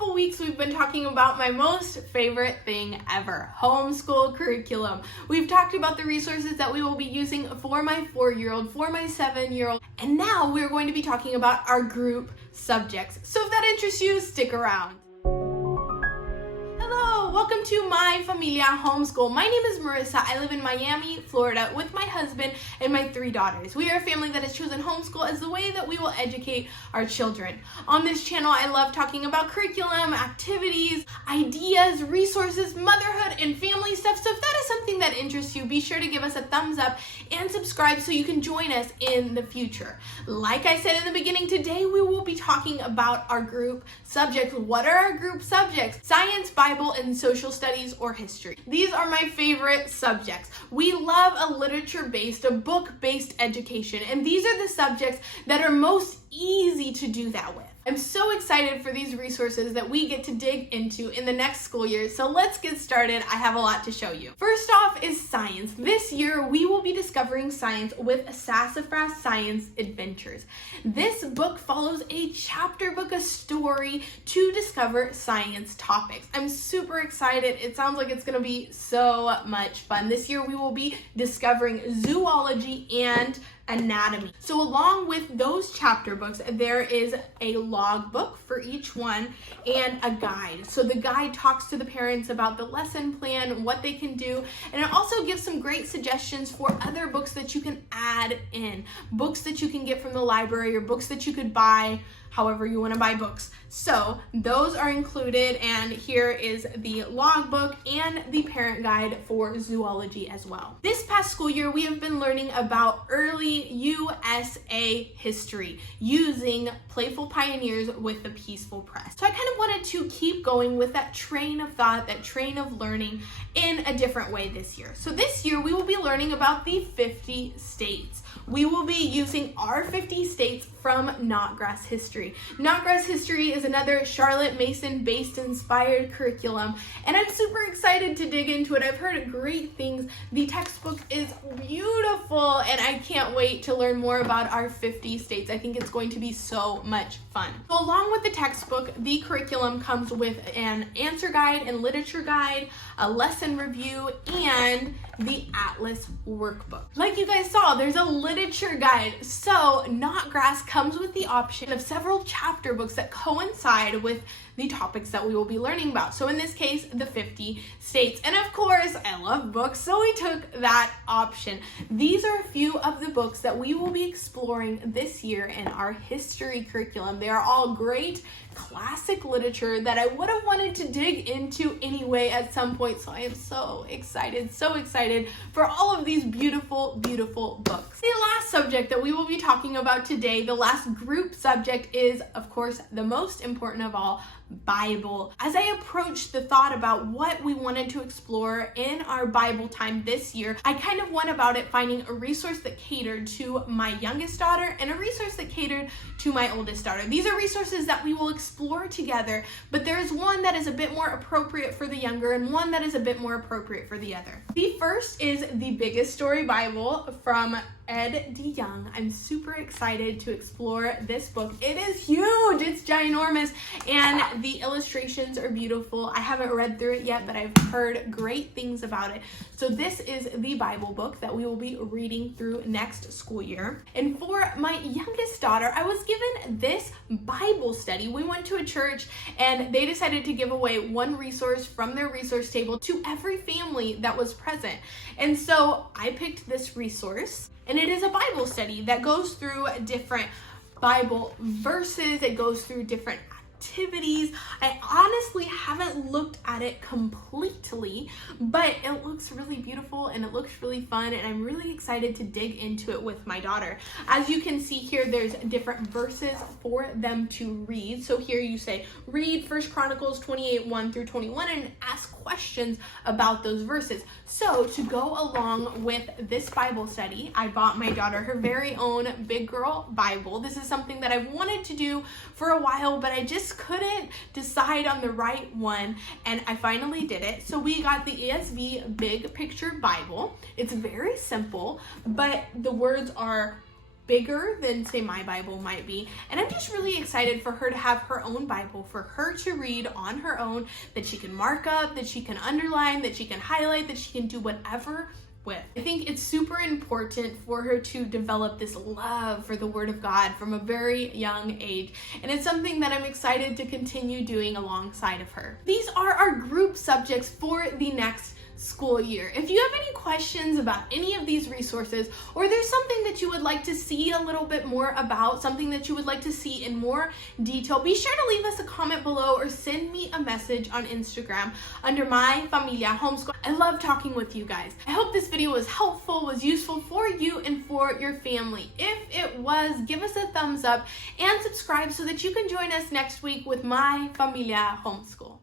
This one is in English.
couple weeks we've been talking about my most favorite thing ever, homeschool curriculum. We've talked about the resources that we will be using for my 4-year-old, for my 7-year-old, and now we're going to be talking about our group subjects. So if that interests you, stick around. Welcome to My Familia Homeschool. My name is Marissa. I live in Miami, Florida with my husband and my 3 daughters. We are a family that has chosen homeschool as the way that we will educate our children. On this channel, I love talking about curriculum, activities, ideas, resources, motherhood, and family stuff. So if that is something that interests you, be sure to give us a thumbs up and subscribe so you can join us in the future. Like I said in the beginning, today we will be talking about our group subjects. What are our group subjects? Science, Bible, and social studies or history. These are my favorite subjects. We love a literature-based, a book-based education, and these are the subjects that are most easy to do that with. I'm so excited for these resources that we get to dig into in the next school year, so let's get started. I have a lot to show you. First off is science. This year we will be discovering science with Sassafras Science Adventures. This book follows a chapter book, a story to discover science topics. I'm super excited. It sounds like it's going to be so much fun. This year we will be discovering zoology and anatomy. So along with those chapter books, there is a log book for each one and a guide. So the guide talks to the parents about the lesson plan, what they can do, and it also gives some great suggestions for other books that you can add in, books that you can get from the library or books that you could buy however you want to buy books. So those are included, and here is the logbook and the parent guide for zoology as well. This past school year, we have been learning about early USA history using Playful Pioneers with the Peaceful Press. So I kind of wanted to keep going with that train of thought, that train of learning in a different way this year. So this year, we will be learning about the 50 states. We will be using our 50 states from Notgrass history. Notgrass history is another Charlotte Mason based inspired curriculum, and I'm super excited to dig into it. I've heard great things. The textbook is beautiful, and I can't wait to learn more about our 50 states. I think it's going to be so much fun. So along with the textbook, the curriculum comes with an answer guide and literature guide, a lesson review, and the Atlas workbook. Like you guys saw, there's a literature guide. So Notgrass comes with the option of several chapter books that coincide with the topics that we will be learning about. So in this case, the 50 states. And of course, I love books, so we took that option. These are a few of the books that we will be exploring this year in our history curriculum. They are all great classic literature that I would have wanted to dig into anyway at some point. So I am so excited for all of these beautiful, beautiful books. The last subject that we will be talking about today, the last group subject, is of course the most important of all, Bible. As I approached the thought about what we wanted to explore in our Bible time this year, I kind of went about it finding a resource that catered to my youngest daughter and a resource that catered to my oldest daughter. These are resources that we will explore together, but there's one that is a bit more appropriate for the younger and one that is a bit more appropriate for the other. The first is the Biggest Story Bible from Ed DeYoung. I'm super excited to explore this book. It is huge, it's ginormous, and the illustrations are beautiful. I haven't read through it yet, but I've heard great things about it. So this is the Bible book that we will be reading through next school year. And for my youngest daughter, I was given this Bible study. We went to a church and they decided to give away one resource from their resource table to every family that was present. And so I picked this resource, and it is a Bible study that goes through different Bible verses. It goes through different activities. I honestly haven't looked at it completely, but it looks really beautiful and it looks really fun, and I'm really excited to dig into it with my daughter. As you can see here, there's different verses for them to read. So here you say, read 1 Chronicles 28, 1 through 21, and ask questions about those verses. So to go along with this Bible study, I bought my daughter her very own Big Girl Bible. This is something that I've wanted to do for a while, but I just couldn't decide on the right one, and I finally did it. So we got the ESV Big Picture Bible. It's very simple, but the words are bigger than, say, my Bible might be. And I'm just really excited for her to have her own Bible, for her to read on her own, that she can mark up, that she can underline, that she can highlight, that she can do whatever with. I think it's super important for her to develop this love for the Word of God from a very young age, and it's something that I'm excited to continue doing alongside of her. These are our group subjects for the next school year. If you have any questions about any of these resources, or there's something that you would like to see a little bit more about, something that you would like to see in more detail, be sure to leave us a comment below or send me a message on Instagram under My Familia Homeschool. I love talking with you guys. I hope this video was helpful, was useful for you and for your family. If it was, give us a thumbs up and subscribe so that you can join us next week with My Familia Homeschool.